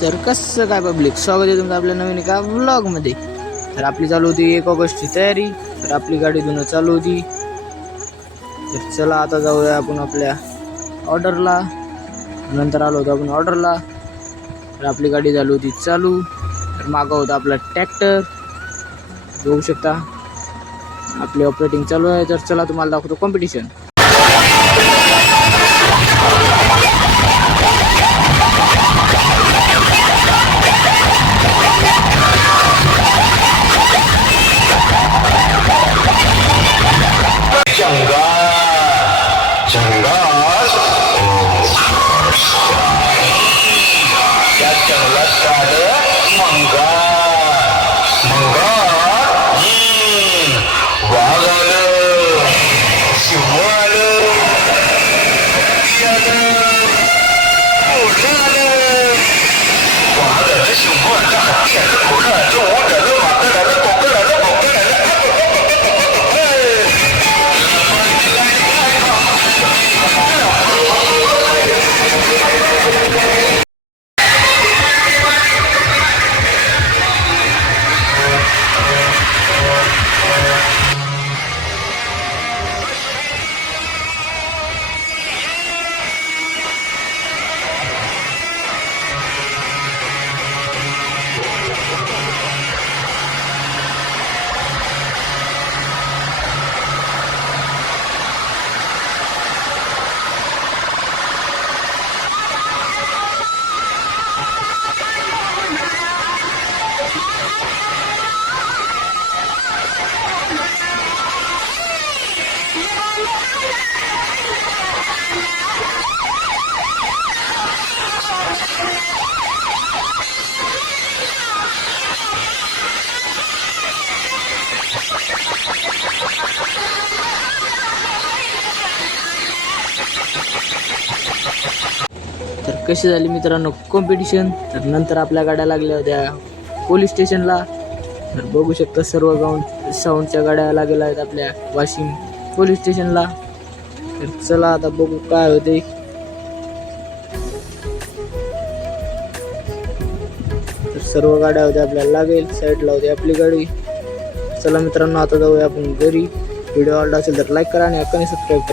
तर कसं काय पब्लिक, स्वागत आहे तुमचं आपल्या नवीन एका व्लॉगमध्ये. तर आपली चालू होती 1 ऑगस्टची तयारी. तर आपली गाडी धुणं चालू होती. तर चला आता जाऊया आपण आपल्या ऑर्डरला. नंतर आलो होतो आपण ऑर्डरला. तर आपली गाडी चालू होती चालू. तर मागं होता आपला ट्रॅक्टर, बघू शकता आपली ऑपरेटिंग चालू आहे. तर चला तुम्हाला दाखवतो कॉम्पिटिशन. तर कशी झाली मित्रांनो कॉम्पिटिशन. तर नंतर आपल्या गाड्या लागल्या होत्या पोलीस स्टेशनला. तर बघू शकता सर्व साऊंडच्या गाड्या लागलेल्या आहेत आपल्या वाशिम पोलीस स्टेशनला. तर चला आता बघू काय होते. तर सर्व गाड्या होत्या आपल्याला लागेल, साईडला होती आपली गाडी. चला मित्रांनो आता जाऊया आपण घरी. व्हिडिओ आवडला असेल तर लाईक करा आणि सबस्क्राईब करा.